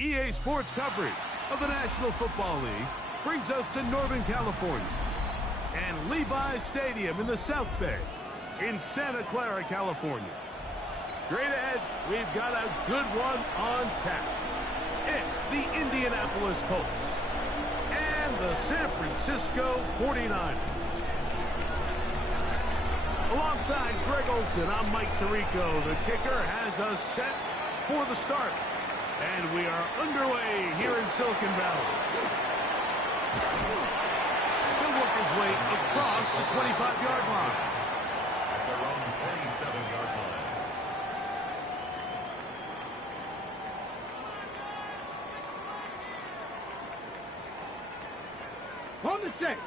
EA Sports coverage of the National Football League brings us to Northern California and Levi's Stadium in the South Bay in Santa Clara, California. Straight ahead, we've got a good one on tap. It's the Indianapolis Colts and the San Francisco 49ers. Alongside Greg Olson, I'm Mike Tirico. The kicker has us set for the start. And we are underway here in Silicon Valley. He'll work his way across the 25-yard line. At their own 27-yard line. On the check.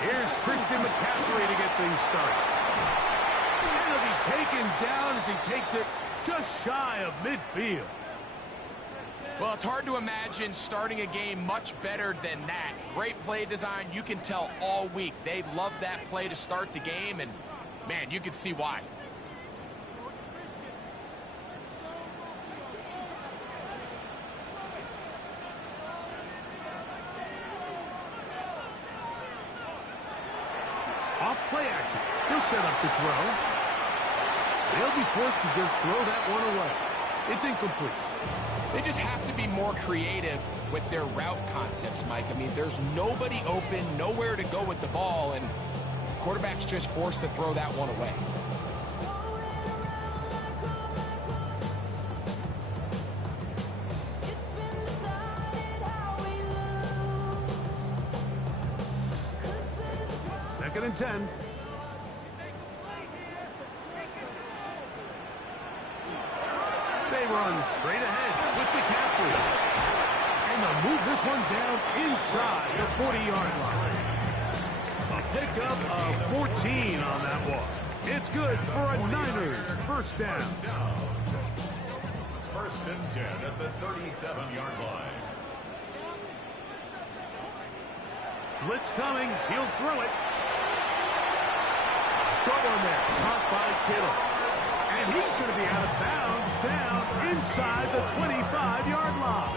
Here's Christian McCaffrey to get things started. And he'll be taken down as he takes it just shy of midfield. Well, it's hard to imagine starting a game much better than that. Great play design. You can tell all week they love that play to start the game, and, man, you can see why. Off play action. He'll set up to throw. They'll be forced to just throw that one away. It's incomplete. They just have to be more creative with their route concepts, Mike. I mean, there's nobody open, nowhere to go with the ball, and quarterback's just forced to throw that one away. Second and 10. They run straight ahead with McCaffrey. And they'll move this one down inside the 40-yard line. A pickup of 14 on that one. It's good for a Niners first down. First and 10 at the 37-yard line. Blitz coming. He'll throw it. Short one there. Caught by Kittle. And he's going to be out of bounds down inside the 25-yard line.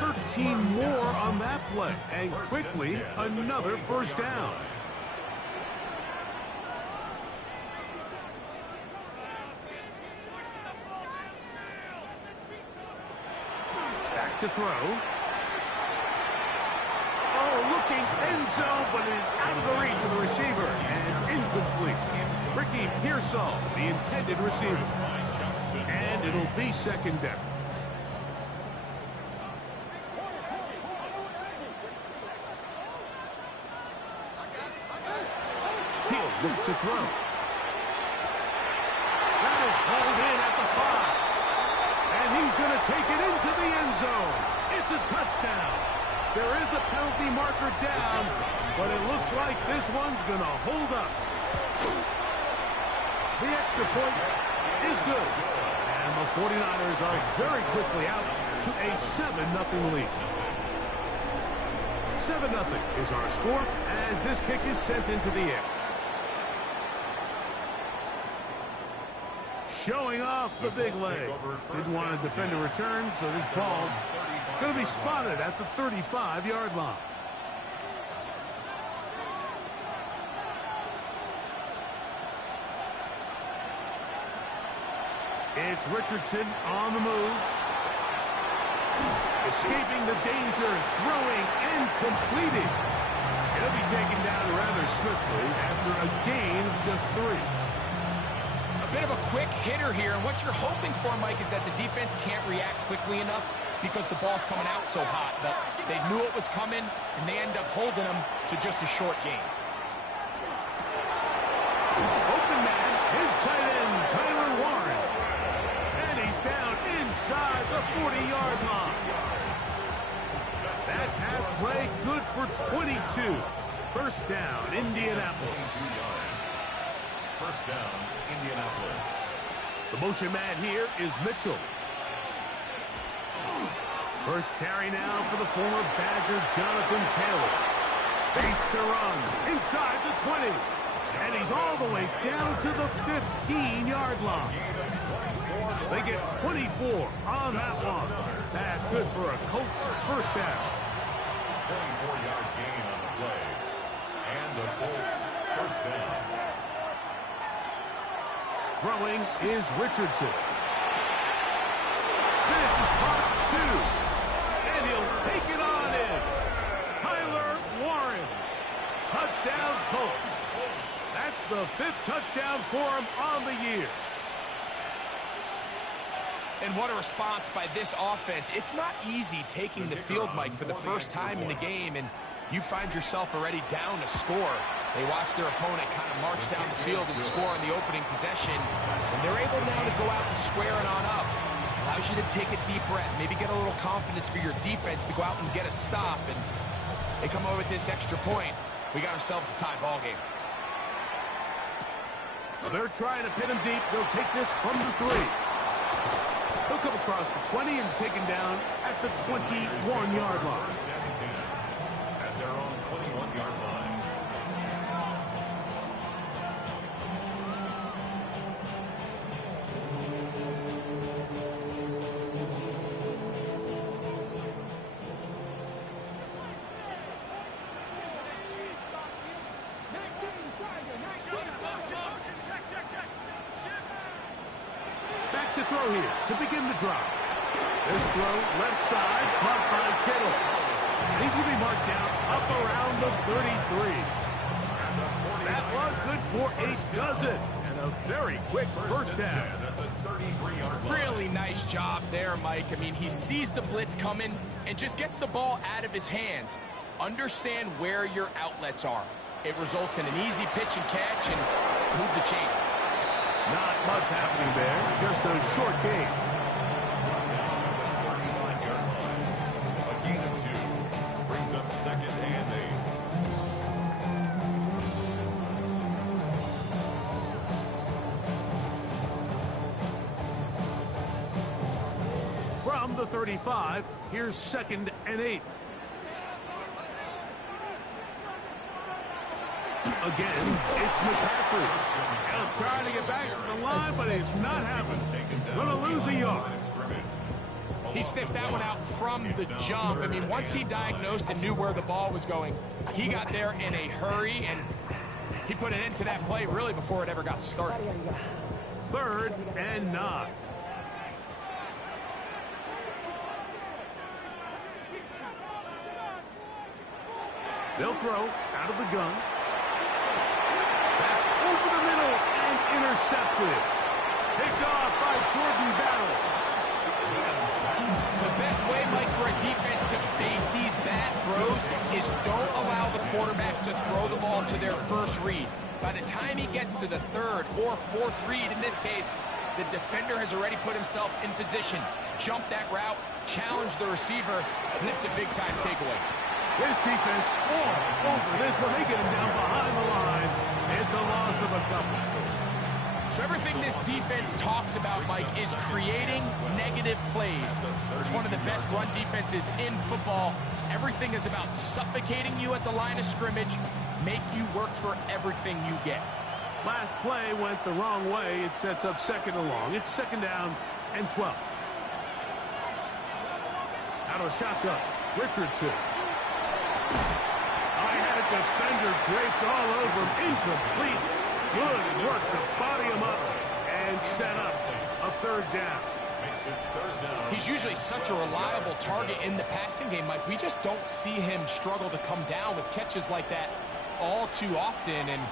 That's 13 more on that play. And quickly, another first down. Back to throw. Oh, looking end zone, but it is out of the reach of the receiver. And incomplete. Ricky Pearsall, the intended receiver. And it'll be second down. He'll look to throw. That is hauled in at the 5. And he's going to take it into the end zone. It's a touchdown. There is a penalty marker down, but it looks like this one's going to hold up. The extra point is good. And the 49ers are very quickly out to a 7-0 lead. 7-0 is our score as this kick is sent into the air. Showing off the big leg. Didn't want to defend a return, so this ball going to be spotted at the 35-yard line. It's Richardson on the move. Escaping the danger, throwing and completing. He'll be taken down rather swiftly after a gain of just 3. A bit of a quick hitter here, and what you're hoping for, Mike, is that the defense can't react quickly enough because the ball's coming out so hot. But they knew it was coming, and they end up holding them to just a short gain. Open man, his tight end, Tyler Warren. And he's down inside the 40-yard line. That pass play good for 22. First down, Indianapolis. First down, Indianapolis. The motion man here is Mitchell. First carry now for the former Badger, Jonathan Taylor. Space to run inside the 20. And he's all the way down to the 15-yard line. They get 24 on that one. That's good for a Colts first down. 24-yard gain on the play. And the Colts first down. Throwing is Richardson. This is caught 2. And he'll take it on in. Tyler Warren. Touchdown Colts. That's the 5th touchdown for him on the year. And what a response by this offense. It's not easy taking the field, Mike, for the first time in the game, and you find yourself already down a score. They watch their opponent kind of march down the field and score on the opening possession, and they're able now to go out and square it on up. Allows you to take a deep breath, maybe get a little confidence for your defense to go out and get a stop, and they come over with this extra point. We got ourselves a tie ball game. They're trying to pin him deep. They'll take this from the 3. He'll come across the 20 and take him down at the 21-yard line. First and 10 at their own 21-yard line. Back to throw here to begin the drive. This throw left side, caught by Kittle. He's going to be marked down up around the 33. That was good for a dozen and a very quick first down. At the 33-yard line. Really nice job there, Mike. I mean, he sees the blitz coming and just gets the ball out of his hands. Understand where your outlets are. It results in an easy pitch and catch and move the chains. Not much happening there, just a short game. A gain of 2 brings up 2nd and 8. From the 35, here's 2nd and 8. Again, it's McCaffrey. And trying to get back to the line, but it's not happening. Going to lose a yard. He sniffed that one out from the jump. I mean, once he diagnosed and knew where the ball was going, he got there in a hurry, and he put an end to that play really before it ever got started. 3rd and 9. They'll throw out of the gun. That's over the middle and intercepted. Picked off by Jordan Battle. The best way, Mike, for a defense to bait these bad throws is don't allow the quarterback to throw the ball to their first read. By the time he gets to the 3rd or 4th read, in this case, the defender has already put himself in position. Jump that route, challenge the receiver, and it's a big-time takeaway. This defense all over this when they get him down behind the line. It's a loss of a couple. So everything this defense talks about, Mike, is creating negative plays. It's one of the best run defenses in football. Everything is about suffocating you at the line of scrimmage, make you work for everything you get. Last play went the wrong way. It sets up 2nd and long. It's 2nd down and 12. Out of shotgun, Richardson. I had a defender draped all over him. Incomplete. Good work to body him up and set up a 3rd down. He's usually such a reliable target in the passing game, Mike. We just don't see him struggle to come down with catches like that all too often. And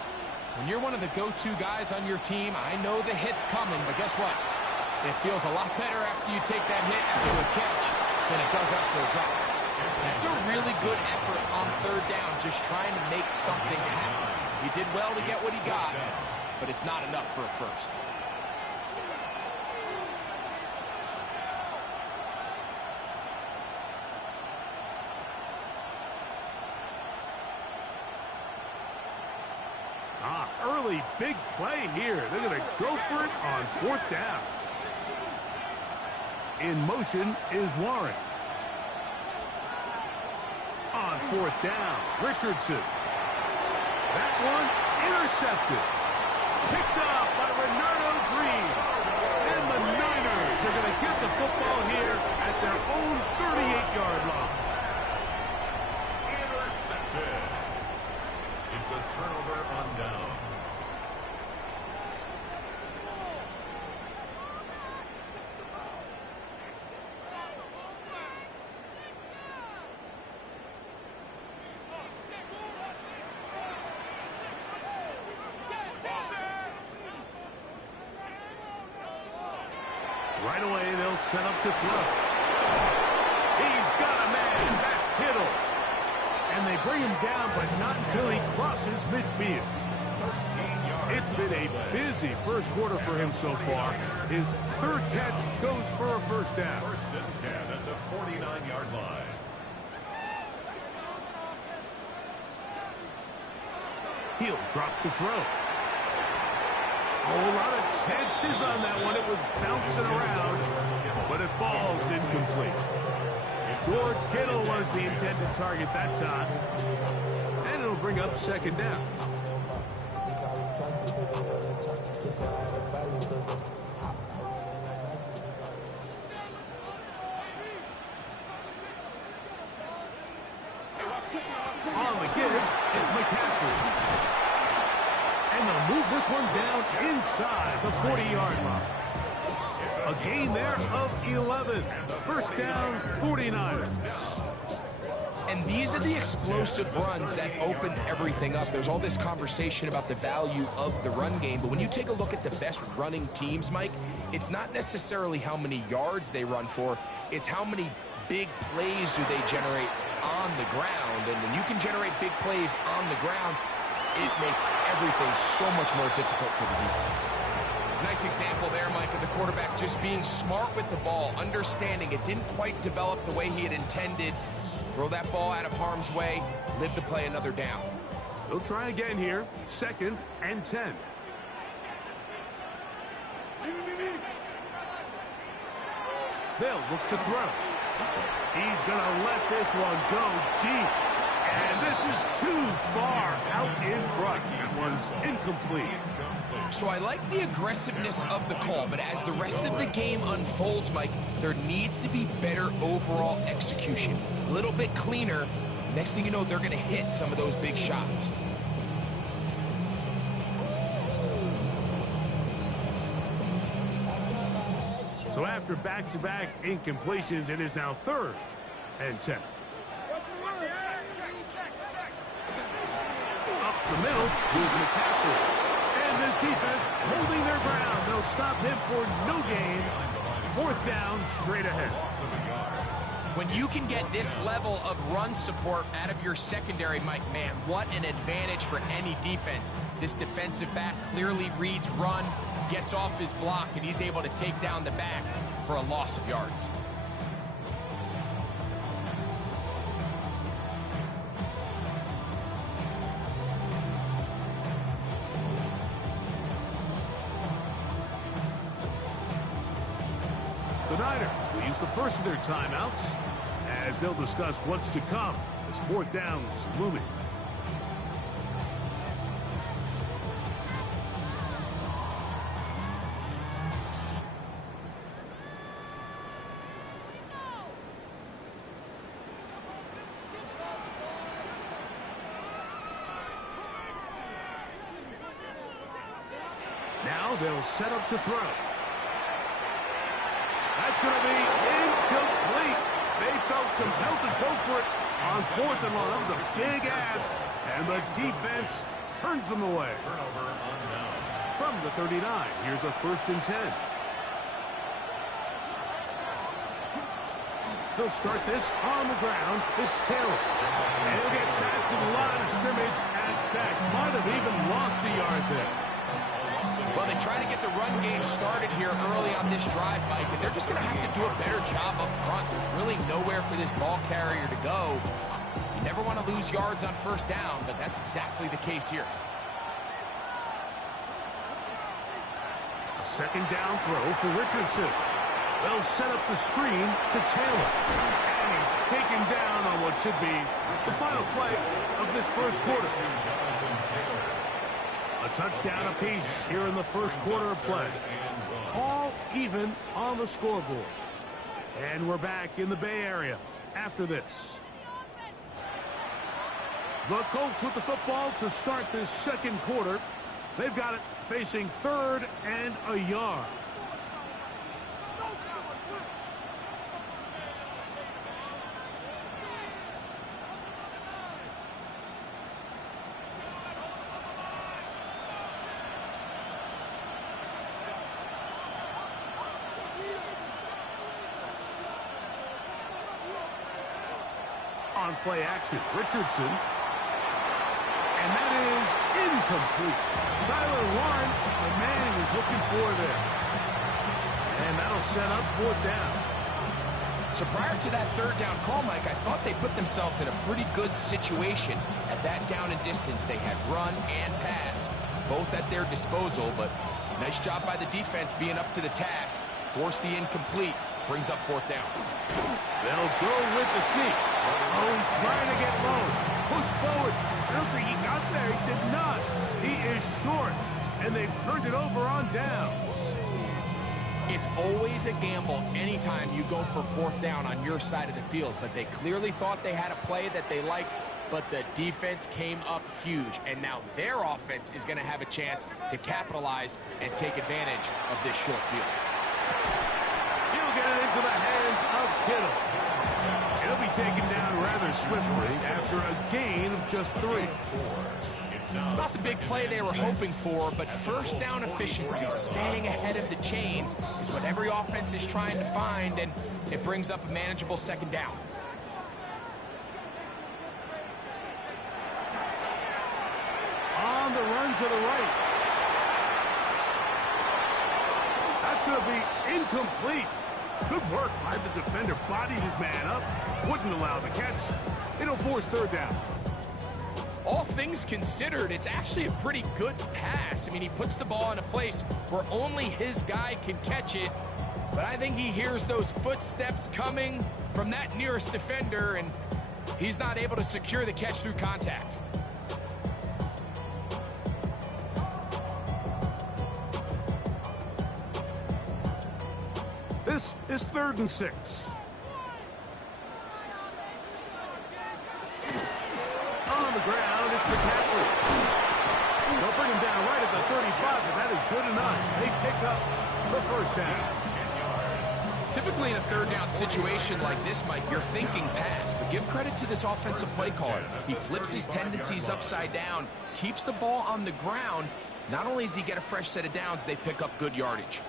when you're one of the go-to guys on your team, I know the hit's coming, but guess what? It feels a lot better after you take that hit after a catch than it does after a drop. That's a really good effort on 3rd down, just trying to make something happen. He did well to get what he got, but it's not enough for a first. Early big play here. They're going to go for it on 4th down. In motion is Warren. On 4th down, Richardson. That one intercepted. Picked up by Renardo Green. And the Niners are going to get the football here at their own 38-yard line. Intercepted. It's a turnover on downs. Right away, they'll set up to throw. He's got a man. That's Kittle. And they bring him down, but not until he crosses midfield. It's been a busy first quarter for him so far. His third catch goes for a first down. First and 10 at the 49-yard line. He'll drop to throw. A whole lot of chances on that one. It was bouncing around, but it falls incomplete. George Kittle was the intended target that time. And it'll bring up second down. On the give, it's McCaffrey. And they'll move this one down inside the 40-yard line. A gain there of 11. First down, 49ers. And these are the explosive runs that open everything up. There's all this conversation about the value of the run game, but when you take a look at the best running teams, Mike, it's not necessarily how many yards they run for, it's how many big plays do they generate on the ground. And when you can generate big plays on the ground, it makes everything so much more difficult for the defense. Nice example there, Mike, of the quarterback just being smart with the ball, understanding it didn't quite develop the way he had intended. Throw that ball out of harm's way, live to play another down. They'll try again here, second and 10. They'll look to throw. He's going to let this one go deep. And this is too far out in front. That was incomplete. So I like the aggressiveness of the call, but as the rest of the game unfolds, Mike, there needs to be better overall execution. A little bit cleaner. Next thing you know, they're going to hit some of those big shots. So after back-to-back incompletions, it is now third and 10. Up the middle, here's McCaffrey. And this defense holding their ground. They'll stop him for no gain. Fourth down, straight ahead. When you can get this level of run support out of your secondary, Mike, man, what an advantage for any defense. This defensive back clearly reads run, gets off his block, and he's able to take down the back for a loss of yards. The Niners will use the first of their timeouts as they'll discuss what's to come as fourth down is looming. Now they'll set up to throw. That's going to be incomplete. They felt compelled to go for it on fourth and long. That was a big ask, and the defense turns them away. Turnover on down. From the 39, here's a first and 10. They'll start this on the ground. It's Taylor. And he'll get back to the line of scrimmage at best. Might have even lost a yard there. Well, they try to get the run game started here early on this drive, Mike, and they're just going to have to do a better job up front. There's really nowhere for this ball carrier to go. You never want to lose yards on first down, but that's exactly the case here. A second down throw for Richardson. They'll set up the screen to Taylor. And he's taken down on what should be the final play of this first quarter. A touchdown apiece here in the first quarter of play. All even on the scoreboard. And we're back in the Bay Area after this. The Colts with the football to start this second quarter. They've got it facing 3rd and a yard. On play action, Richardson. And that is incomplete. Tyler Warren, the man he was looking for there. And that'll set up 4th down. So prior to that 3rd down call, Mike, I thought they put themselves in a pretty good situation at that down and distance. They had run and pass, both at their disposal, but nice job by the defense being up to the task. Force the incomplete, brings up 4th down. They'll go with the sneak. Oh, he's trying to get low. Push forward. I don't think he got there. He did not. He is short. And they've turned it over on downs. It's always a gamble anytime you go for 4th down on your side of the field. But they clearly thought they had a play that they liked, but the defense came up huge. And now their offense is going to have a chance to capitalize and take advantage of this short field. He'll get it into the hands of Kittle. He'll be taken down rather swiftly after a gain of just 3. It's not the big play they were hoping for, but 1st down efficiency, staying ahead of the chains, is what every offense is trying to find, and it brings up a manageable 2nd down. On the run to the right. That's going to be incomplete. Good work by the defender. Bodied his man up. Wouldn't allow the catch. It'll force 3rd down. All things considered, it's actually a pretty good pass. I mean, he puts the ball in a place where only his guy can catch it. But I think he hears those footsteps coming from that nearest defender, and he's not able to secure the catch through contact. This is 3rd and 6. On the ground, it's McCaffrey. They'll bring him down right at the 35, but that is good enough. They pick up the 1st down. Typically in a 3rd down situation like this, Mike, you're thinking pass, but give credit to this offensive play caller. He flips his tendencies upside down, keeps the ball on the ground. Not only does he get a fresh set of downs, they pick up good yardage.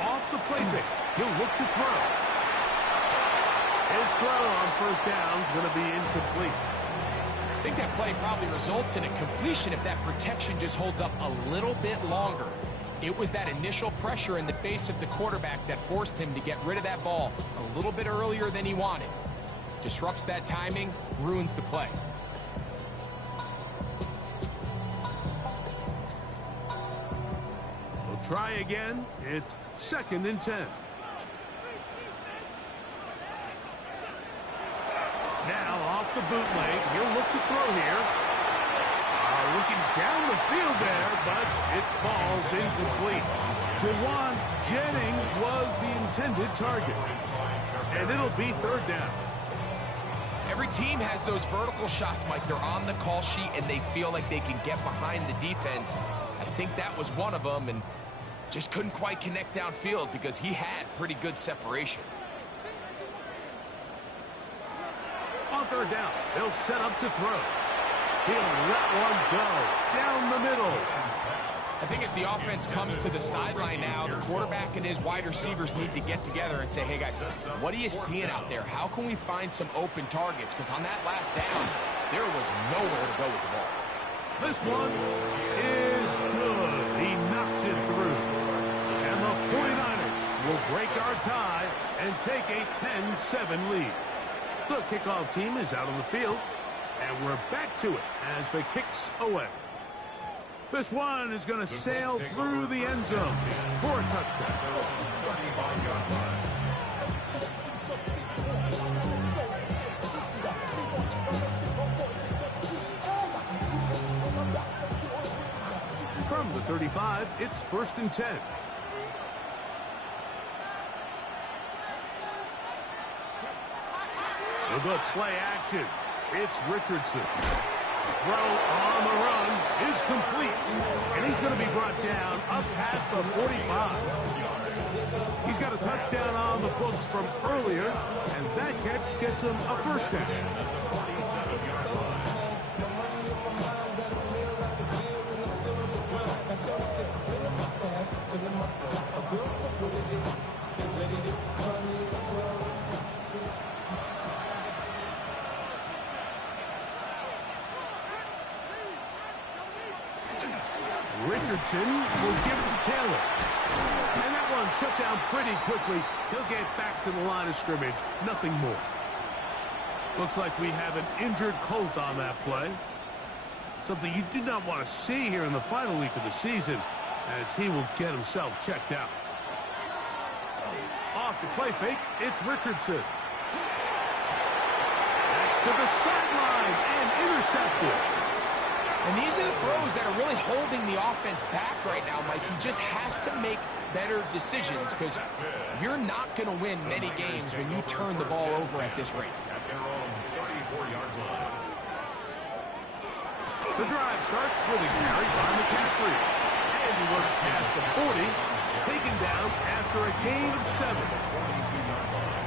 Off the play fake. He'll look to throw. His throw on 1st down is going to be incomplete. I think that play probably results in a completion if that protection just holds up a little bit longer. It was that initial pressure in the face of the quarterback that forced him to get rid of that ball a little bit earlier than he wanted. Disrupts that timing, ruins the play. We'll try again. It's 2nd and 10. Now off the bootleg. He'll look to throw here. Looking down the field there, but it falls incomplete. Jawan Jennings was the intended target. And it'll be 3rd down. Every team has those vertical shots, Mike. They're on the call sheet, and they feel like they can get behind the defense. I think that was one of them, and just couldn't quite connect downfield because he had pretty good separation. On 3rd down, they'll set up to throw. He'll let one go down the middle. I think as the offense comes to the sideline now, the quarterback and his wide receivers need to get together and say, hey, guys, what are you seeing out there? How can we find some open targets? Because on that last down, there was nowhere to go with the ball. This one is good. He knocks it through. And the 49ers will break our tie and take a 10-7 lead. The kickoff team is out on the field, and we're back to it as the kick's away. This one is going to sail through the end zone for a touchdown. From the 35, it's 1st and 10. We'll go play action. It's Richardson. Throw on the run is complete. And he's going to be brought down up past the 45. He's got a touchdown on the books from earlier, and that catch gets him a first down. Richardson will give it to Taylor. And that one shut down pretty quickly. He'll get back to the line of scrimmage. Nothing more. Looks like we have an injured Colt on that play. Something you do not want to see here in the final week of the season, as he will get himself checked out. Off the play fake, it's Richardson. That's to the sideline and intercepted. And these are the throws that are really holding the offense back right now, Mike. He just has to make better decisions because you're not going to win many games when you turn the ball over at this rate. At their own 34-yard line. The drive starts with a carry by McCaffrey. And he works past the 40, taken down after a gain of 7. 22-yard line.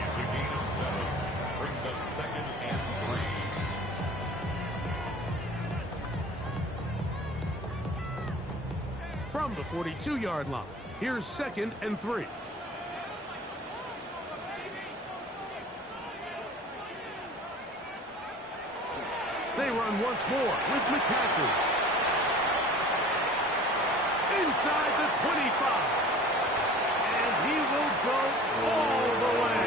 It's a gain of 7. Brings up 2nd and 3. From the 42-yard line, here's 2nd and 3. They run once more with McCaffrey. Inside the 25. And he will go all the way.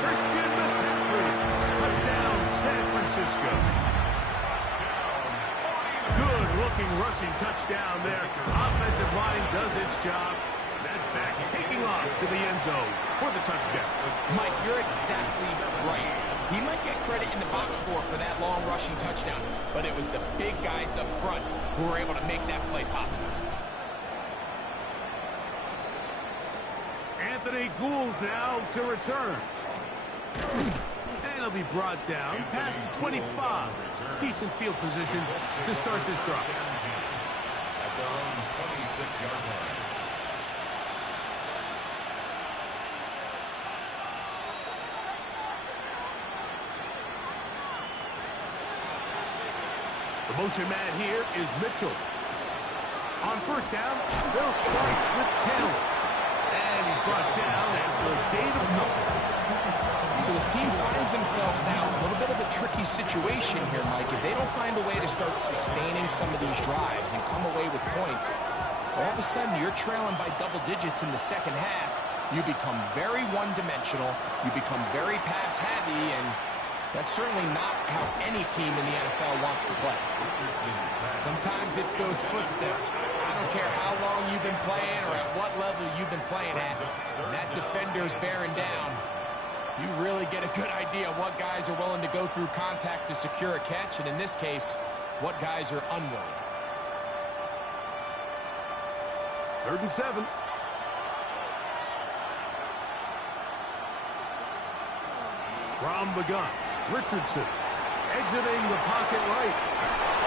Christian McCaffrey. Touchdown, San Francisco. Good-looking rushing touchdown there. Offensive line does its job. That back taking off to the end zone for the touchdown. Mike, you're exactly right. He might get credit in the box score for that long rushing touchdown, but it was the big guys up front who were able to make that play possible. Anthony Gould now to return. And he'll be brought down past the 25. Decent field position to start this drive. At their own 26-yard line. The motion man here is Mitchell. On first down, they'll start with Taylor. And he's brought down after a gain of couple. So his team finds themselves now in a little bit of a tricky situation here, Mike. If they don't find a way to start sustaining some of these drives and come away with points, all of a sudden you're trailing by double digits in the second half. You become very one-dimensional. You become very pass-heavy, and that's certainly not how any team in the NFL wants to play. Sometimes it's those footsteps. I don't care how long you've been playing or at what level you've been playing at. When that defender's bearing down, you really get a good idea of what guys are willing to go through contact to secure a catch, and in this case, what guys are unwilling. 3rd and 7. From the gun, Richardson exiting the pocket right.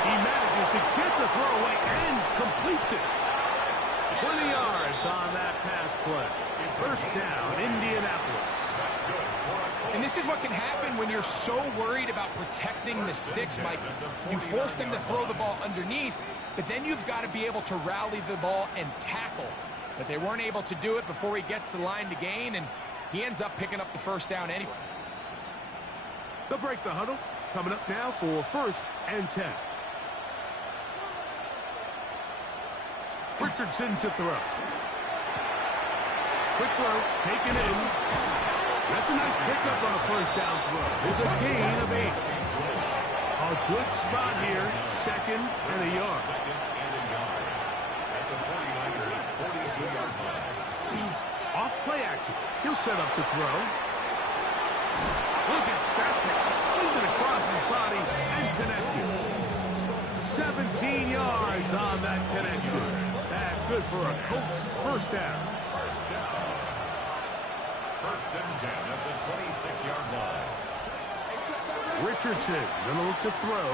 He manages to get the throw away and completes it. 20 yards on that pass play. First down, Indianapolis. And this is what can happen when you're so worried about protecting the sticks, Mike. You force them to throw the ball underneath, but then you've got to be able to rally the ball and tackle. But they weren't able to do it before he gets the line to gain, and he ends up picking up the first down anyway. They'll break the huddle. Coming up now for 1st and 10. Richardson to throw. Quick throw, taken in. That's a nice pickup on a first down throw. It's a gain of 8. A good spot here, 2nd and a yard. At the 49ers, 42-yard line. Off play action. He'll set up to throw. Look at that. Slinged it across his body and connected. 17 yards on that connection. That's good for a Colts first down. First and 10 at the 26-yard line. Richardson going to look to throw.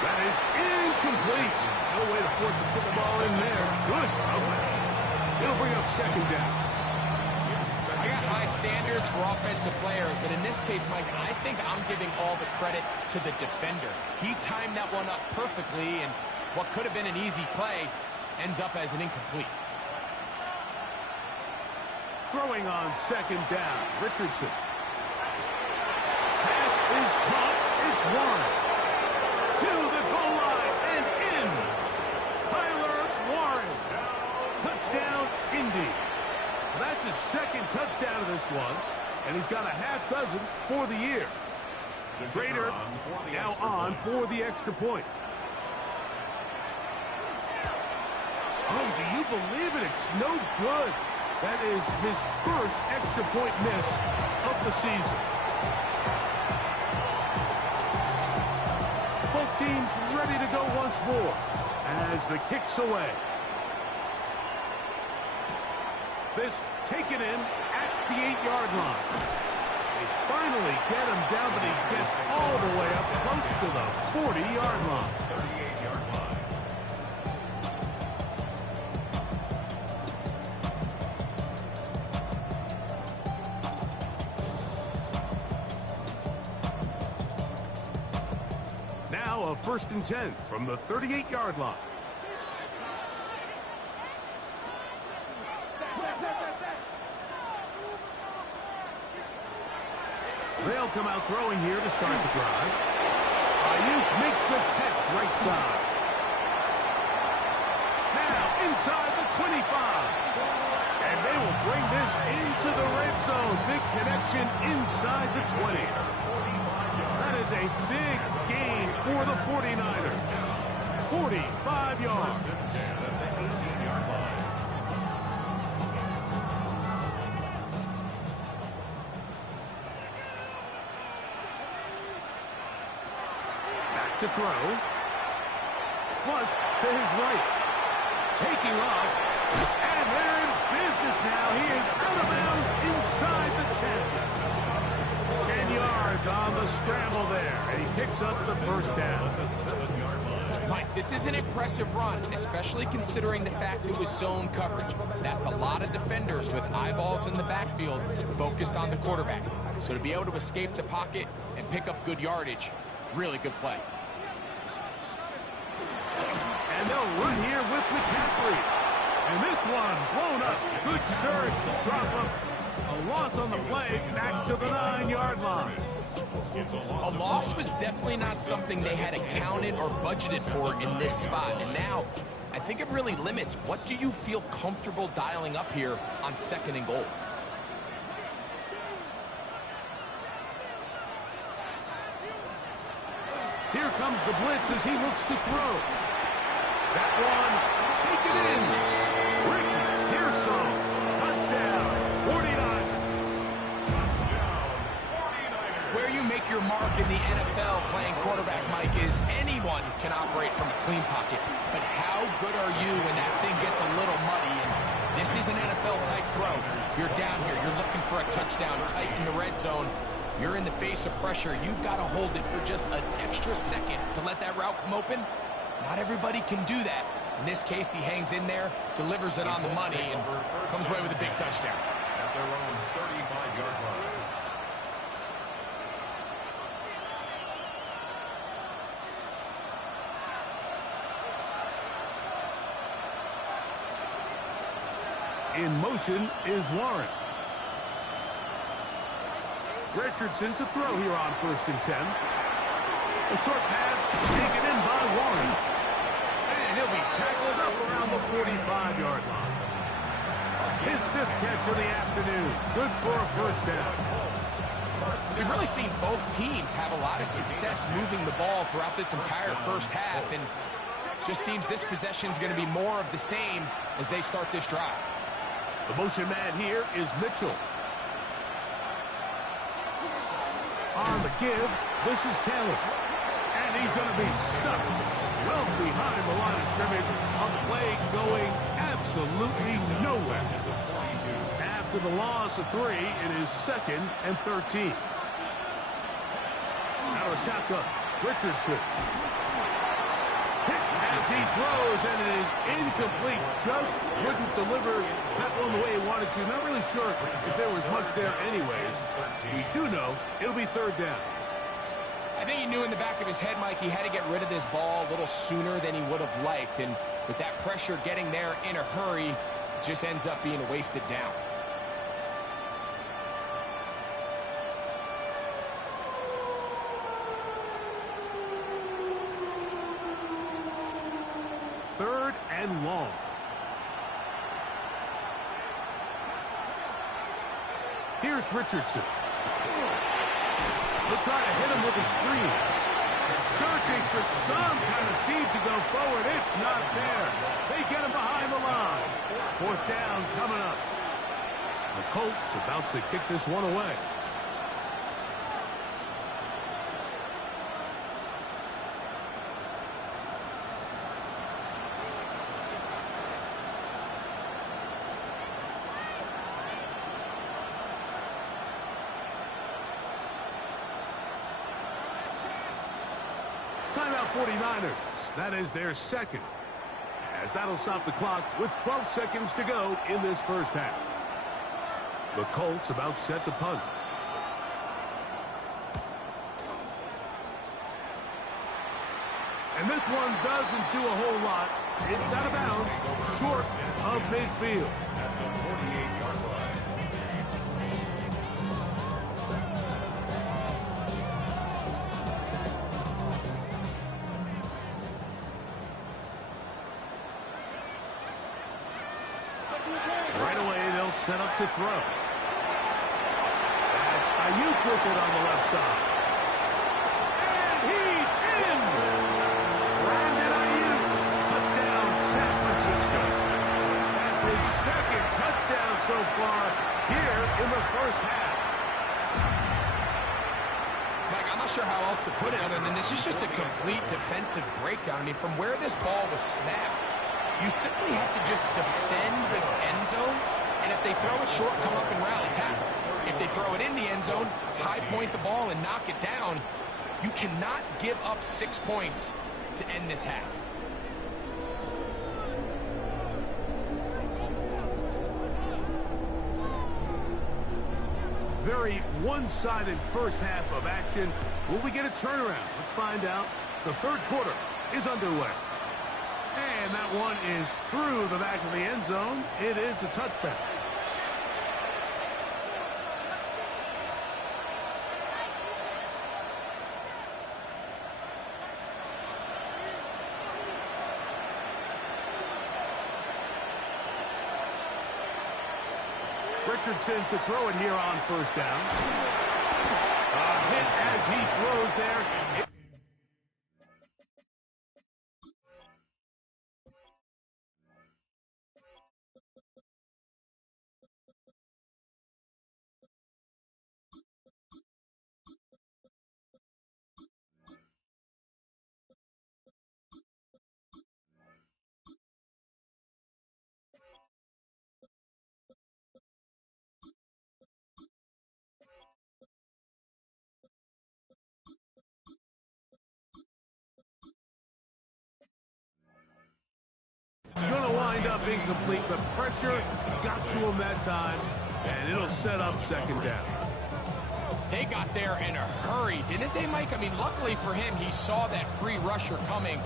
That is incomplete. No way to force the football in there. Good coverage. It'll bring up second down. I got high standards for offensive players, but in this case, Mike, I think I'm giving all the credit to the defender. He timed that one up perfectly, and what could have been an easy play ends up as an incomplete. Throwing on second down, Richardson. Pass is caught. It's Warren. To the goal line and in. Tyler Warren. Touchdown, Indy. That's his second touchdown of this one, and he's got a half dozen for the year. Trader now on for the extra point. Oh, do you believe it? It's no good. That is his first extra point miss of the season. Both teams ready to go once more as the kick's away. This taken in at the 8-yard line. They finally get him down, but he gets all the way up close to the 40-yard line. 38-yard line. Now a first and 10 from the 38-yard line. They'll come out throwing here to start the drive. Ayuk makes the catch right side. Now inside the 25. And they will bring this into the red zone. Big connection inside the 20. That is a big gain for the 49ers. 45 yards. First and 10 at the 18-yard line. To throw. Flush to his right. Taking off. And they're in business now. He is out of bounds inside the 10. 10 yards on the scramble there. And he picks up the first down. Mike, this is an impressive run, especially considering the fact it was zone coverage. That's a lot of defenders with eyeballs in the backfield focused on the quarterback. So to be able to escape the pocket and pick up good yardage, really good play. And they'll run here with McCaffrey. And this one blown up. Good surge. Drop up. A loss on the play. Back to the 9-yard line. A loss was definitely not something they had accounted or budgeted for in this spot. And now, I think it really limits what do you feel comfortable dialing up here on second and goal. Here comes the blitz as he looks to throw. That one, taken in. Rick Pearson, touchdown, 49ers. Touchdown, 49ers. Where you make your mark in the NFL playing quarterback, Mike, is anyone can operate from a clean pocket. But how good are you when that thing gets a little muddy? And this is an NFL-type throw. You're down here. You're looking for a touchdown tight in the red zone. You're in the face of pressure. You've got to hold it for just an extra second to let that route come open. Not everybody can do that. In this case, he hangs in there, delivers it on the money, and comes away with a big touchdown. At their own 35-yard line. In motion is Warren. Richardson to throw here on first and 10. A short pass taken in by Warren. And he'll be tackled up around the 45-yard line. His fifth catch of the afternoon. Good for a first down. We've really seen both teams have a lot of success moving the ball throughout this entire first half, and just seems this possession is going to be more of the same as they start this drive. The motion man here is Mitchell. On the give, this is Taylor. And he's going to be stuck well behind the line of scrimmage. A play going absolutely nowhere. After the loss of 3, it is 2nd and 13. Out of shotgun, Richardson. Hit as he throws, and it is incomplete. Just wouldn't deliver that one the way he wanted to. Not really sure if there was much there anyways. We do know it'll be 3rd down. I think he knew in the back of his head, Mike, he had to get rid of this ball a little sooner than he would have liked. And with that pressure getting there in a hurry, it just ends up being a wasted down. Third and long. Here's Richardson. They'll try to hit him with a screen. Searching for some kind of seed to go forward. It's not there. They get him behind the line. 4th down coming up. The Colts about to kick this one away. Timeout 49ers. That is their 2nd. As that'll stop the clock with 12 seconds to go in this first half. The Colts about set to punt. And this one doesn't do a whole lot. It's out of bounds, short of midfield. At the 48-yard line. Set up to throw. That's Ayuk with it on the left side. And he's in! Brandon Ayuk. Touchdown, San Francisco. That's his 2nd touchdown so far here in the first half. Mike, I'm not sure how else to put it other than this is just a complete defensive breakdown. I mean, from where this ball was snapped, you simply have to just defend the end zone. And if they throw it short, come up and rally tackle. If they throw it in the end zone, high point the ball and knock it down. You cannot give up 6 points to end this half. Very one-sided first half of action. Will we get a turnaround? Let's find out. The 3rd quarter is underway. And that one is through the back of the end zone. It is a touchback. Richardson to throw it here on 1st down. A hit as he throws there. It's going to wind up incomplete. The pressure got to him that time, and it'll set up 2nd down. They got there in a hurry, didn't they, Mike? I mean, luckily for him, he saw that free rusher coming,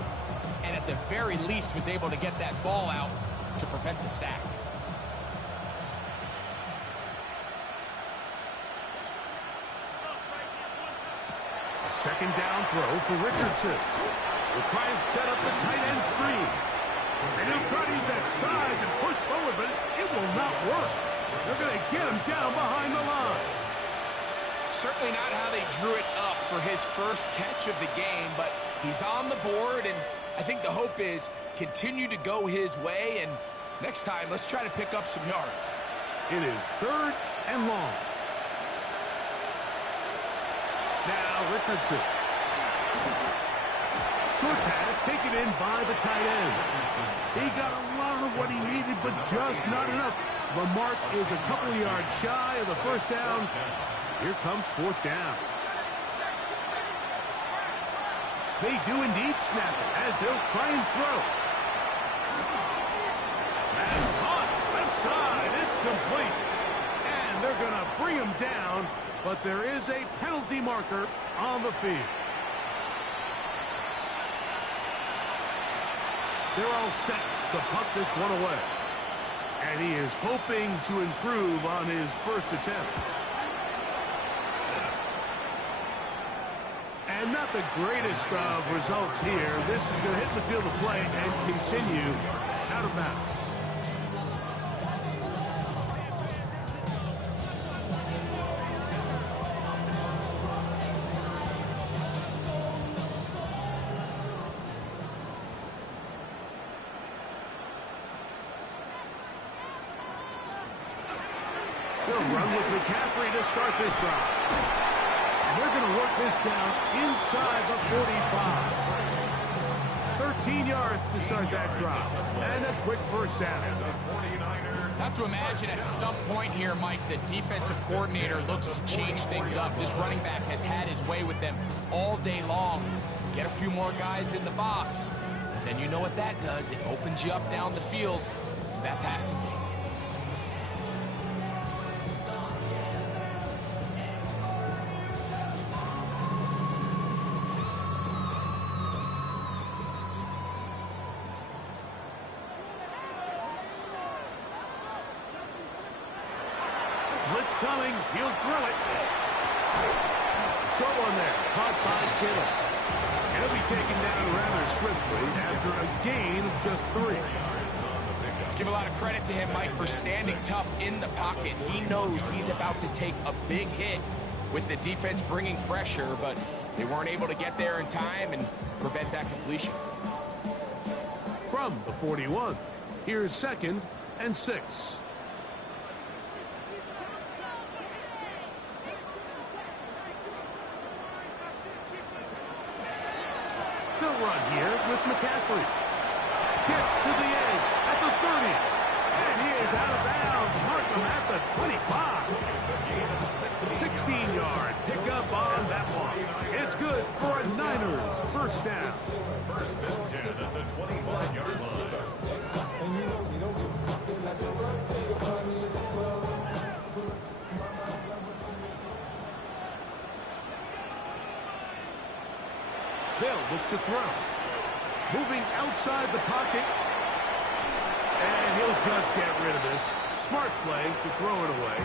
and at the very least was able to get that ball out to prevent the sack. A 2nd down throw for Richardson. We'll try and set up the tight end screens. And he'll try to use that size and push forward, but it will not work. They're going to get him down behind the line. Certainly not how they drew it up for his first catch of the game, but he's on the board, and I think the hope is continue to go his way, and next time, let's try to pick up some yards. It is 3rd and long. Now Richardson. Short pass taken in by the tight end. He got a lot of what he needed, but just not enough. The mark is a couple of yards shy of the first down. Here comes fourth down. They do indeed snap it as they'll try and throw. That's caught. Left side. It's complete. And they're going to bring him down, but there is a penalty marker on the field. They're all set to punt this one away. And he is hoping to improve on his first attempt. And not the greatest of results here. This is going to hit the field of play and continue out of bounds. They'll run with McCaffrey to start this drive. And they're going to work this down inside the 45. 13 yards to start that drive. And a quick first down. Have to imagine at some point here, Mike, the defensive coordinator looks to change things up. This running back has had his way with them all day long. Get a few more guys in the box. And then you know what that does. It opens you up down the field to that passing game. Blitz coming. He'll throw it. Short one there. Caught by Kittle. And he'll be taken down rather swiftly after a gain of just 3. Let's give a lot of credit to him, Mike, for standing tough in the pocket. He knows he's about to take a big hit with the defense bringing pressure, but they weren't able to get there in time and prevent that completion. From the 41, here's 2nd and 6. They'll run here with McCaffrey. Gets to the edge at the 30. And he is out of bounds. Mark him at the 25. 16-yard pickup on that one. It's good for a Niners first down. First and 10 at the 25-yard line. They'll look to throw. Moving outside the pocket. And he'll just get rid of this. Smart play to throw it away.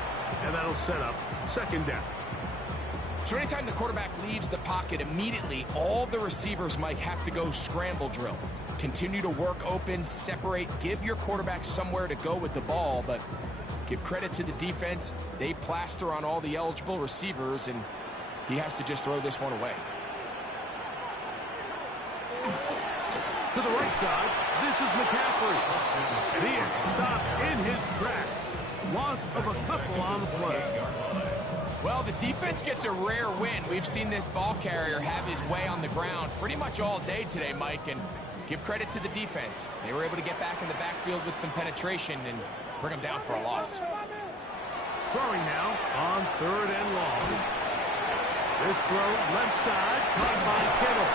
And that'll set up 2nd down. So anytime the quarterback leaves the pocket, immediately all the receivers, Mike, have to go scramble drill. Continue to work open, separate, give your quarterback somewhere to go with the ball, but give credit to the defense. They plaster on all the eligible receivers, and he has to just throw this one away. To the right side, this is McCaffrey. And he is stopped in his tracks. Loss of a couple on the play. Well, the defense gets a rare win. We've seen this ball carrier have his way on the ground pretty much all day today, Mike, and give credit to the defense. They were able to get back in the backfield with some penetration and bring them down for a loss. Throwing now on 3rd and long. This throw left side, caught by Kittle.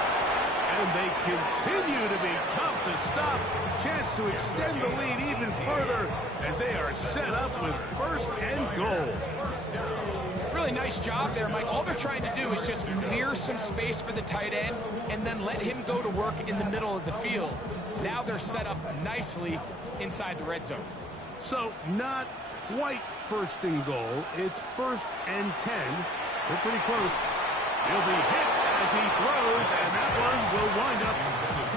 And they continue to be tough to stop. Chance to extend the lead even further as they are set up with 1st and goal. Really nice job there, Mike. All they're trying to do is just clear some space for the tight end and then let him go to work in the middle of the field. Now they're set up nicely inside the red zone. So not quite 1st and goal. It's 1st and 10. They're pretty close. He'll be hit as he throws, and that one will wind up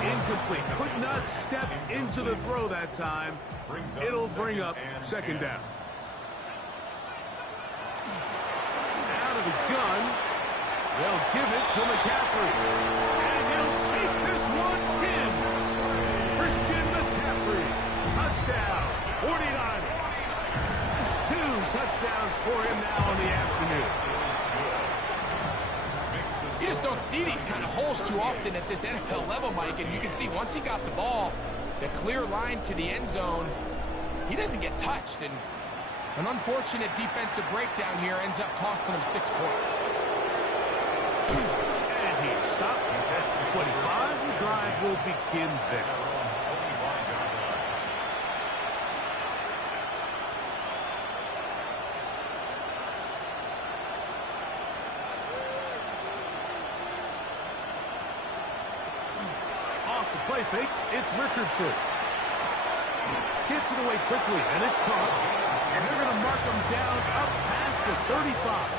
incomplete. Could not step into the throw that time. It'll bring up 2nd down. Out of the gun, they'll give it to McCaffrey. And he'll take this one in. Christian McCaffrey, touchdown, 49ers. That's 2 touchdowns for him now in the afternoon. You just don't see these kind of holes too often at this NFL level, Mike, and you can see once he got the ball, the clear line to the end zone, he doesn't get touched, and an unfortunate defensive breakdown here ends up costing him 6 points. And he stopped at 25. The drive will begin there. Off the play fake, it's Richardson. Gets it away quickly, and it's caught. And they're going to mark him down up past the 35.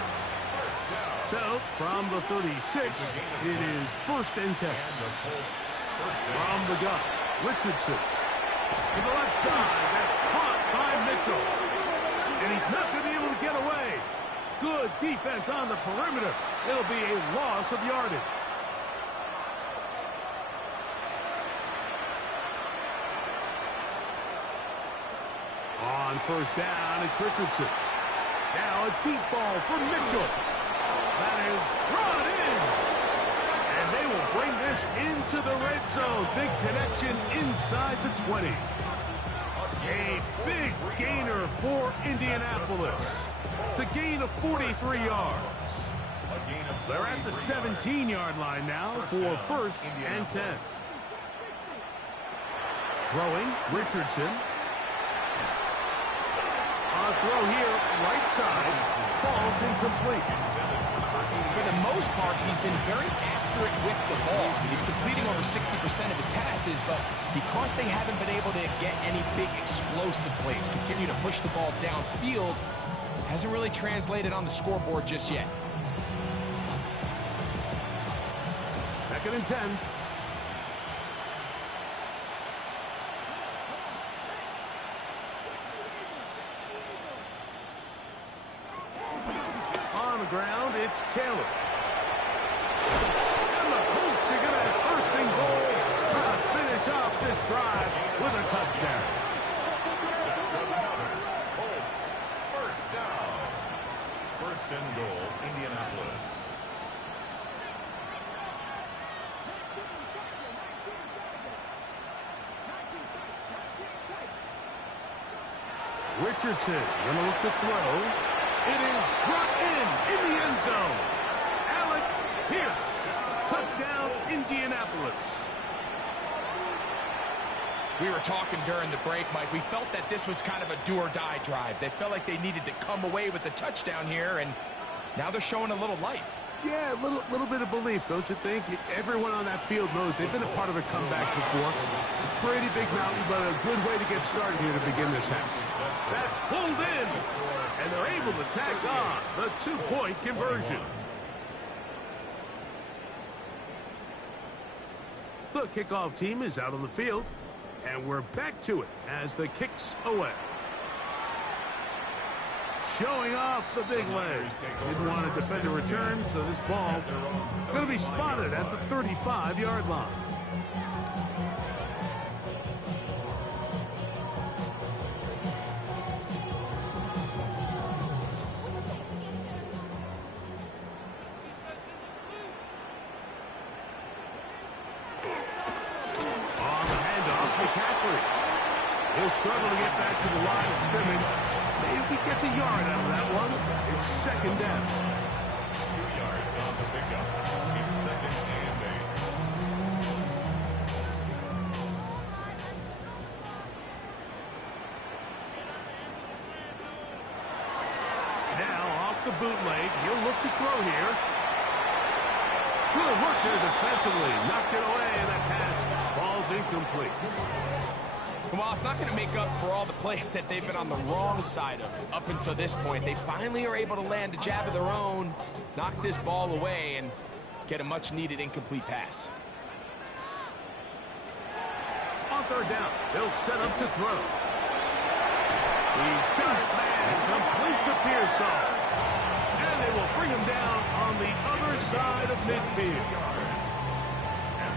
So, from the 36, it is 1st and 10. From the gun, Richardson. To the left side, that's caught by Mitchell. And he's not going to be able to get away. Good defense on the perimeter. It'll be a loss of yardage. On 1st down, it's Richardson. Now a deep ball for Mitchell. That is brought in. And they will bring this into the red zone. Big connection inside the 20. A big gainer for Indianapolis to gain of 43 yards. They're at the 17-yard line now for 1st and 10. Throwing, Richardson. On throw here, right side, falls incomplete. For the most part, he's been very accurate with the ball. He's completing over 60% of his passes, but because they haven't been able to get any big explosive plays, continue to push the ball downfield, hasn't really translated on the scoreboard just yet. 2nd and 10. On the ground, it's Taylor. And the Colts are going to have 1st and goal to finish off this drive with a touchdown. Colts, 1st down. 1st and goal, Indianapolis. Richardson going to look to throw. It is brought in the end zone. Alec Pierce. Touchdown, Indianapolis. We were talking during the break, Mike. We felt that this was kind of a do-or-die drive. They felt like they needed to come away with the touchdown here, and now they're showing a little life. Yeah, a little bit of belief, don't you think? Everyone on that field knows they've been a part of a comeback before. It's a pretty big mountain, but a good way to get started here to begin this half. That's pulled in, and they're able to tack on the 2-point conversion. The kickoff team is out on the field, and we're back to it as the kick's away. Showing off the big leg. Didn't want to defend a return, so this ball going to be spotted at the 35-yard line. On the handoff, McCaffrey. He'll struggle to get back to the line of scrimmage. Maybe he gets a yard out of that one. It's 2nd down. 2 yards on the pickup. It's 2nd and 8. Now off the bootleg. He'll look to throw here. Good work there defensively. Knocked it away, and that pass falls incomplete. Well, it's not going to make up for all the plays that they've been on the wrong side of up until this point. They finally are able to land a jab of their own, knock this ball away, and get a much-needed incomplete pass. On 3rd down, they'll set up to throw. He's got his man, completes a Pearsall. And they will bring him down on the other side of midfield.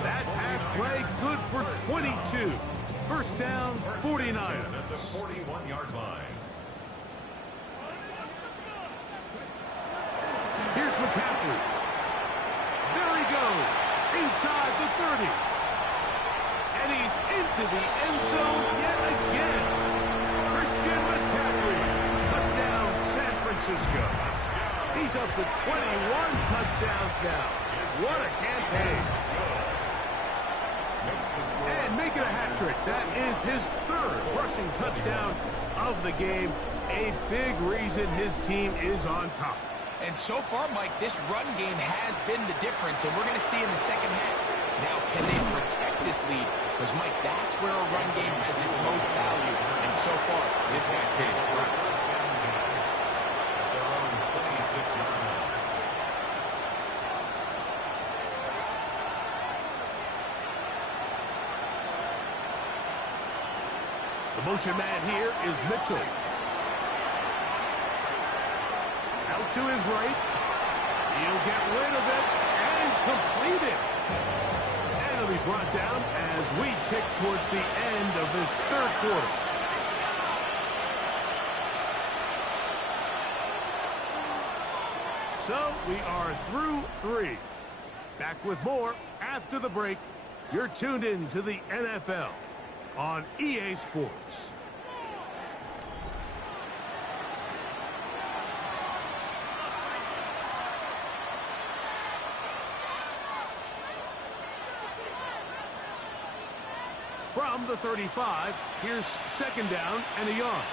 That pass play good for 22. 1st down, 49. At the 41-yard line. Here's McCaffrey. throws inside the 30. And he's into the end zone yet again. Christian McCaffrey. Touchdown, San Francisco. He's up to 21 touchdowns now. What a campaign. And making a hat trick. That is his third rushing touchdown of the game. A big reason his team is on top. And so far, Mike, this run game has been the difference, and we're going to see in the second half. Now, can they protect this lead? Because, Mike, that's where a run game has its most value. And so far, this guy's hitting the ground. Their own 26-yard line. The motion man here is Mitchell. Out to his right. He'll get rid of it and complete it. And it'll be brought down as we tick towards the end of this third quarter. So we are through 3. Back with more after the break. You're tuned in to the NFL on EA Sports. From the 35, here's second down and a yard.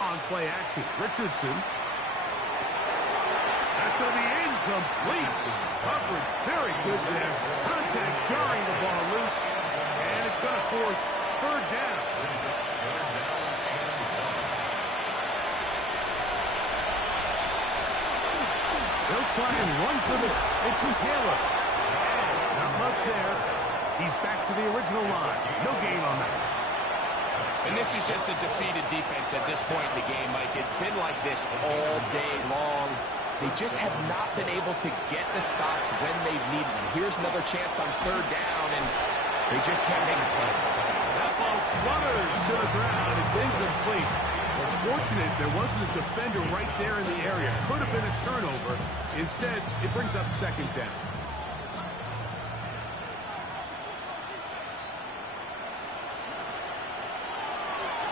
On play action, Richardson. That's going to be incomplete. Coverage very good there. Contact jarring the ball loose. And it's going to force third down. They'll try and run for this. It's Taylor. Not much there. He's back to the original line. No gain on that. And this is just a defeated defense at this point in the game, Mike. It's been like this all day long. They just have not been able to get the stops when they've needed them. Here's another chance on third down, and they just can't make it play. That ball flutters to the ground. It's incomplete. Fortunate there wasn't a defender right there in the area. Could have been a turnover. Instead, it brings up second down.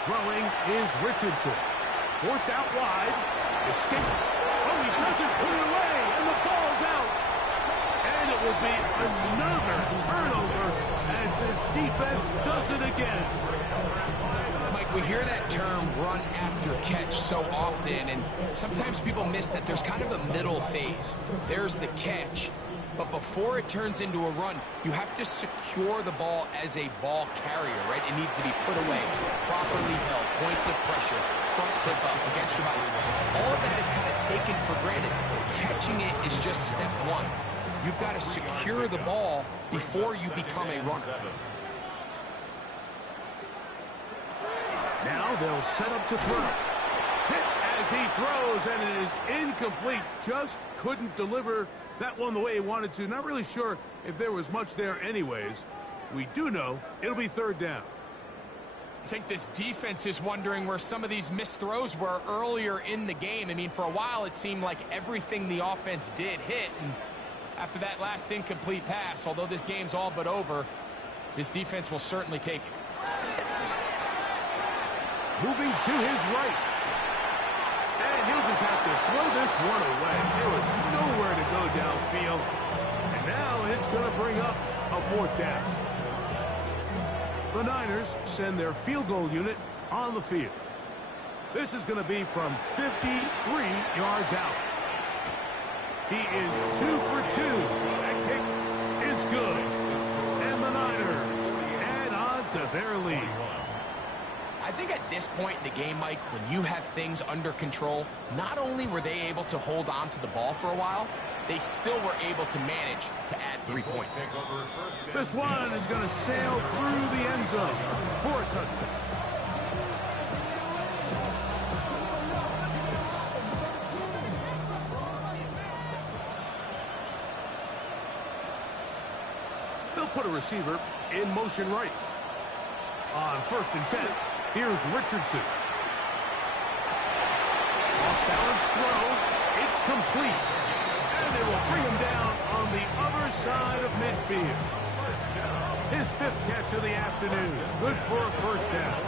Throwing is Richardson. Forced out wide. Escape. Oh, he doesn't put it away, and the ball's out. And it will be another turnover as this defense does it again. Mike, we hear that term run after catch so often, and sometimes people miss that there's kind of a middle phase. There's the catch, but before it turns into a run, you have to secure the ball as a ball carrier, right? It needs to be put away, properly held, points of pressure, front tip up against your body. All of that is kind of taken for granted. Catching it is just step one. You've got to secure the ball before you become a runner. Now they'll set up to throw. Hit as he throws, and it is incomplete. Just couldn't deliver that one the way he wanted to. Not really sure if there was much there anyways. We do know it'll be third down. I think this defense is wondering where some of these missed throws were earlier in the game. I mean, for a while it seemed like everything the offense did hit, and after that last incomplete pass, although this game's all but over, this defense will certainly take it. Moving to his right. And he'll just have to throw this one away. There was nowhere to go downfield. And now it's going to bring up a fourth down. The Niners send their field goal unit on the field. This is going to be from 53 yards out. He is 2 for 2. That kick is good. And the Niners add on to their lead. I think at this point in the game, Mike, when you have things under control, not only were they able to hold on to the ball for a while, they still were able to manage to add 3 points. This one is going to sail through the end zone for a touchdown. They'll put a receiver in motion right. On 1st and 10, here's Richardson. Off-balance throw. It's complete. And they will bring him down on the other side of midfield. His 5th catch of the afternoon. Good for a first down.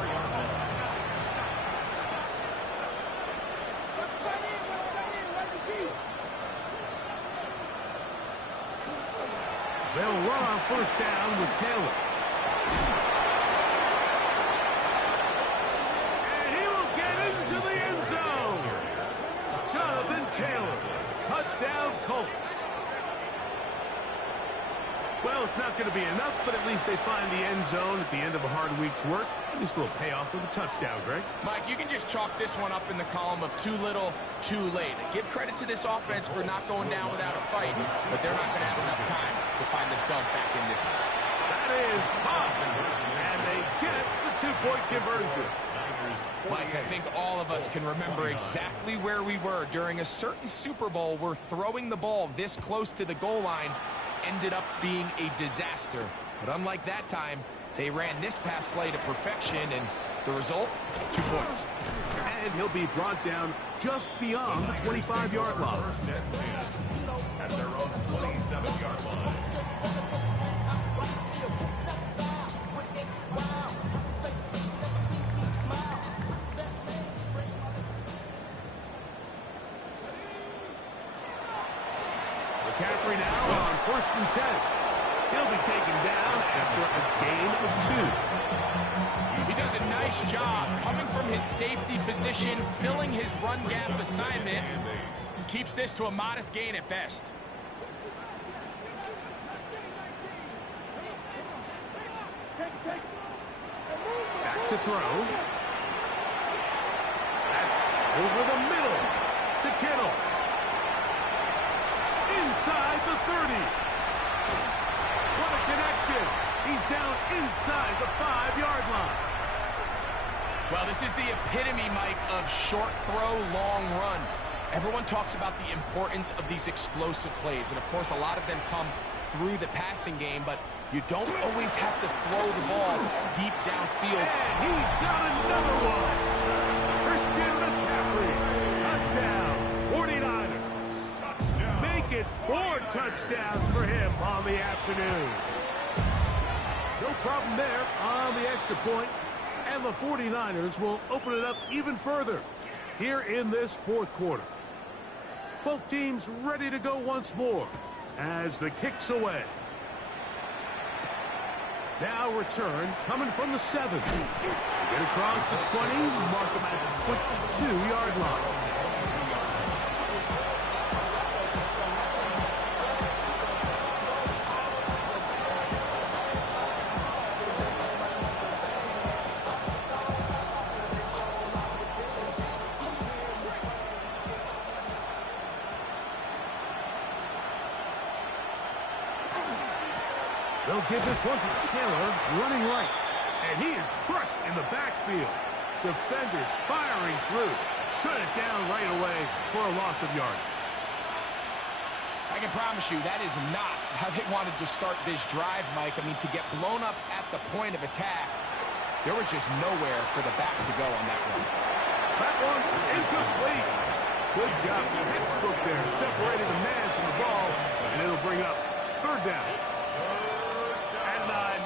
They'll run on first down with Taylor. And he will get into the end zone. Jonathan Taylor. Touchdown, Colts. Well, it's not going to be enough, but at least they find the end zone at the end of a hard week's work. At least we'll pay off with a touchdown, Greg. Mike, you can just chalk this one up in the column of too little, too late. Give credit to this offense for not going down without a fight, but they're not going to have enough time to find themselves back in this one. That is hot, and they get the 2-point conversion. Mike, I think all of us can remember exactly where we were during a certain Super Bowl where throwing the ball this close to the goal line ended up being a disaster. But unlike that time, they ran this pass play to perfection, and the result, 2 points. And he'll be brought down just beyond the 25-yard line. First and 10 at their own 27-yard line. McCaffrey now on 1st and 10. He'll be taken down after a gain of 2. He does a nice job coming from his safety position, filling his run gap assignment. Keeps this to a modest gain at best. Back to throw. That's over the middle to Kittle. Inside the 30. What a connection. He's down inside the 5-yard line. Well, this is the epitome, Mike, of short throw, long run. Everyone talks about the importance of these explosive plays, and of course a lot of them come through the passing game, but you don't always have to throw the ball deep downfield. And he's got another one. Christian McCaffrey. Touchdown, 49ers. Touchdown. Make it 4 touchdowns for him on the afternoon. No problem there on the extra point, and the 49ers will open it up even further here in this 4th quarter. Both teams ready to go once more as the kick's away. Now return coming from the 7. Get across the 20, mark them at the 22-yard line. They'll give this one to Taylor, running right. And he is crushed in the backfield. Defenders firing through. Shut it down right away for a loss of yardage. I can promise you that is not how they wanted to start this drive, Mike. I mean, to get blown up at the point of attack, there was just nowhere for the back to go on that run. That one incomplete. Good job. Textbook there, separating the man from the ball. And it'll bring up 3rd down.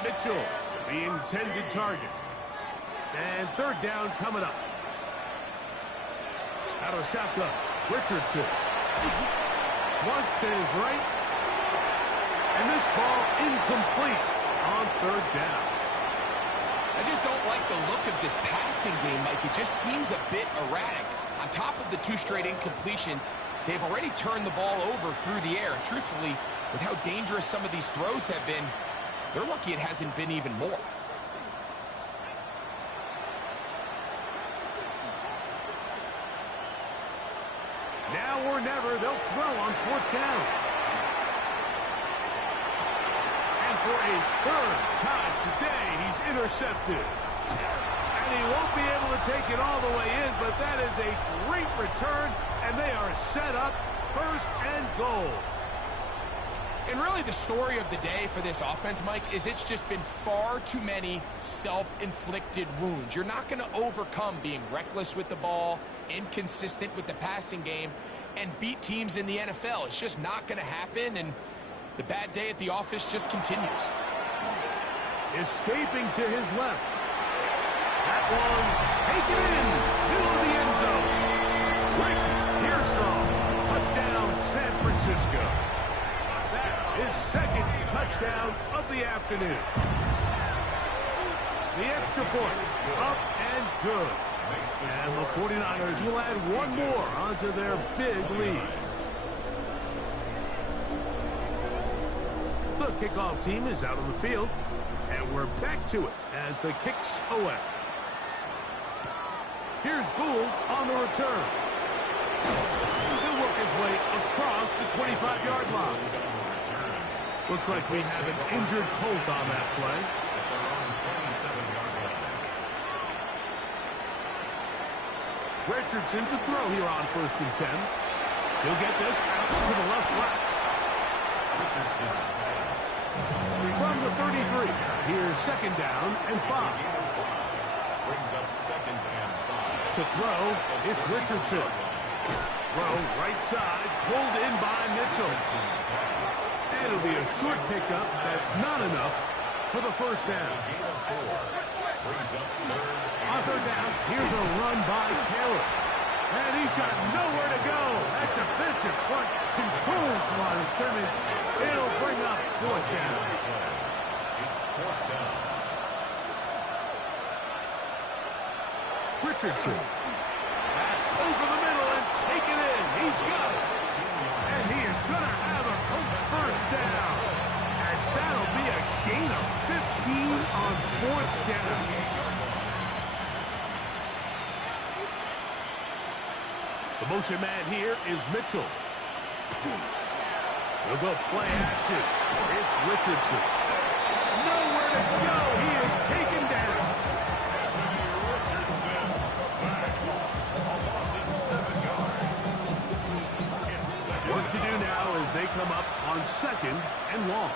Mitchell, the intended target. And 3rd down coming up. Out of the shotgun, Richardson. Once to his right. And this ball incomplete on 3rd down. I just don't like the look of this passing game, Mike. It just seems a bit erratic. On top of the 2 straight incompletions, they've already turned the ball over through the air. And truthfully, with how dangerous some of these throws have been, they're lucky it hasn't been even more. Now or never, they'll throw on 4th down. And for a 3rd time today, he's intercepted. And he won't be able to take it all the way in, but that is a great return, and they are set up 1st and goal. And really the story of the day for this offense, Mike, is it's just been far too many self-inflicted wounds. You're not going to overcome being reckless with the ball, inconsistent with the passing game, and beat teams in the NFL. It's just not going to happen, and the bad day at the office just continues. Escaping to his left. That one taken in, middle of the end zone. Rick Pearsall, touchdown San Francisco. That is second touchdown of the afternoon. The extra point, up and good. And the 49ers will add one more onto their big lead. The kickoff team is out on the field, and we're back to it as the kick's away. Here's Gould on the return. He'll work his way across the 25-yard line. Looks like we have an injured Colt on that play. Richardson to throw here on 1st and 10. He'll get this out to the left flat. Richardson's pass. From the 33, here's 2nd down and 5. Brings up 2nd and 5. To throw, it's Richardson. Throw right side, pulled in by Mitchell. And it'll be a short pickup that's not enough for the 1st down. Brings up 3rd. On 3rd down, here's a run by Taylor. And he's got nowhere to go. That defensive front controls the line of scrimmage. It'll bring up 4th down. It's 4th down. Richardson. That's over the middle and taken in. He's got it. And he is going to have a Colts 1st down. As that'll be a gain of 15 on 4th down. The motion man here is Mitchell. He'll go play action. It's Richardson. Nowhere to go. He is taken down. Work to do now as they come up on 2nd and long.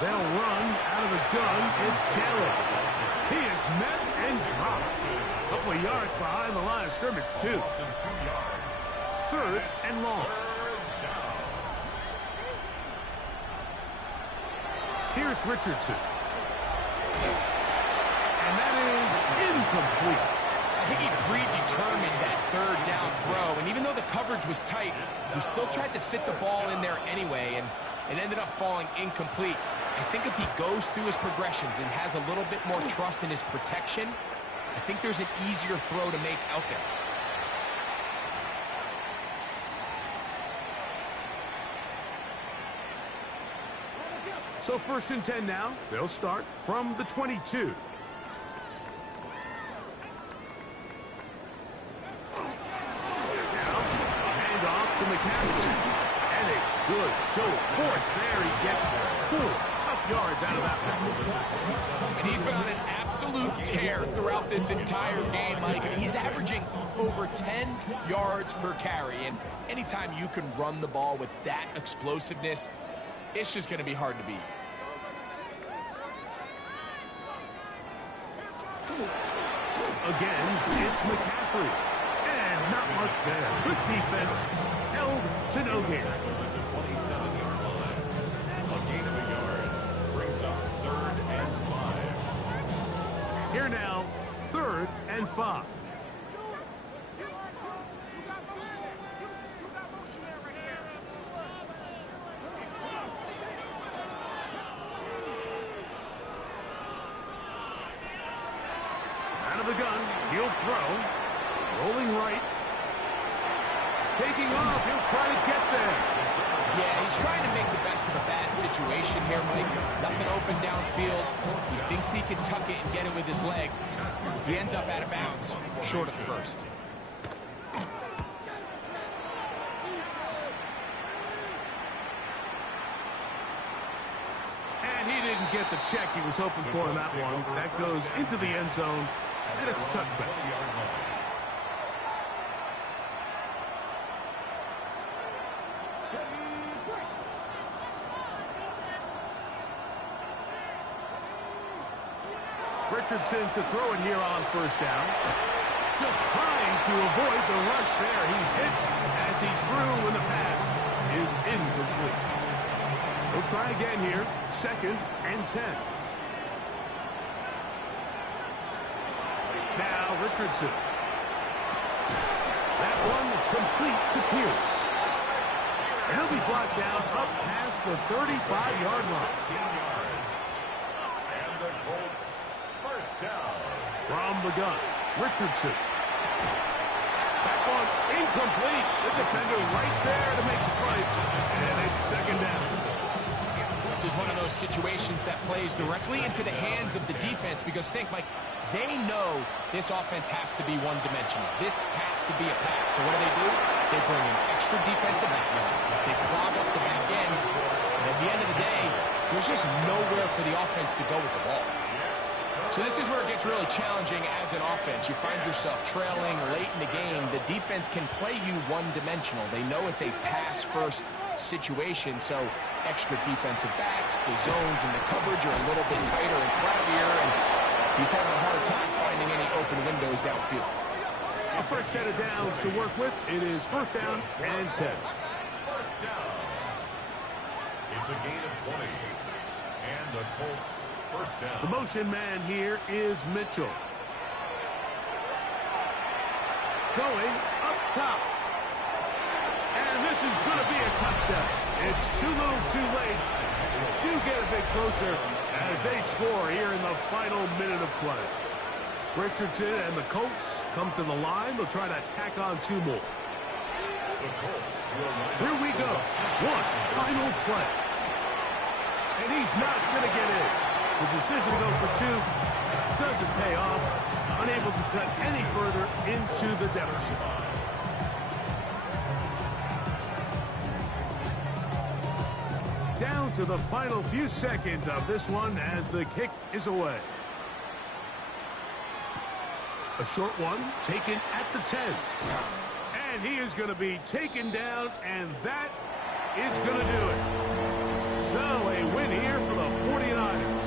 They'll run out of the gun. It's Taylor. He is met and dropped. A couple of yards behind the line of scrimmage, too. 3rd and long. Here's Richardson. And that is incomplete. I think he predetermined that 3rd down throw, and even though the coverage was tight, he still tried to fit the ball in there anyway, and it ended up falling incomplete. I think if he goes through his progressions and has a little bit more trust in his protection, I think there's an easier throw to make out there. So 1st and 10 now. They'll start from the 22. Now, a handoff to McCaffrey. And a good show of force there. He gets 4 tough yards out of that one. And he's been on an absolute tear throughout this entire game, Mike. I mean, he's averaging over 10 yards per carry. And anytime you can run the ball with that explosiveness, it's just going to be hard to beat. Again, it's McCaffrey. And not much there. Good defense. Held to no gain. The 27-yard line. A gain of a yard. Brings up 3rd and 5. Here now, 3rd and 5. Out of the gun, he'll throw. Rolling right. Taking off, he'll try to get there. Yeah, he's trying to make the best of a bad situation here, Mike. Nothing open downfield. He thinks he can tuck it and get it with his legs. He ends up out of bounds, short of the 1st. And he didn't get the check he was hoping for in that one. That goes into the end zone, and it's a touchback. Richardson to throw it here on 1st down. Just trying to avoid the rush there. He's hit as he threw when the pass is incomplete. We'll try again here. 2nd and 10. Now Richardson. That one complete to Pierce. And he'll be brought down up past the 35-yard line. 16 yards. And the Colts first down. From the gun, Richardson. That one incomplete. The defender right there to make the play. And it's 2nd down. This is one of those situations that plays directly into the hands of the defense because think, Mike, they know this offense has to be one-dimensional. This has to be a pass. So what do? They bring in extra defensive backs. They clog up the back end. And at the end of the day, there's just nowhere for the offense to go with the ball. So this is where it gets really challenging as an offense. You find yourself trailing late in the game. The defense can play you one-dimensional. They know it's a pass-first situation, so extra defensive backs, the zones and the coverage are a little bit tighter and cloudier, and he's having a hard time finding any open windows downfield. A fresh set of downs to work with. It is 1st down and 10. First down. It's a gain of 20. And the Colts first down. The motion man here is Mitchell. Going up top. And this is going to be a touchdown. It's too little too late. Do get a bit closer as they score here in the final minute of play. Richardson and the Colts come to the line. They'll try to tack on 2 more. The Colts will line up. Here we go. One final play. And he's not going to get in. The decision to go for 2 doesn't pay off. Unable to cut any further into the deficit. Down to the final few seconds of this one as the kick is away. A short one taken at the 10. And he is going to be taken down, and that is going to do it. So a win here for the 49ers.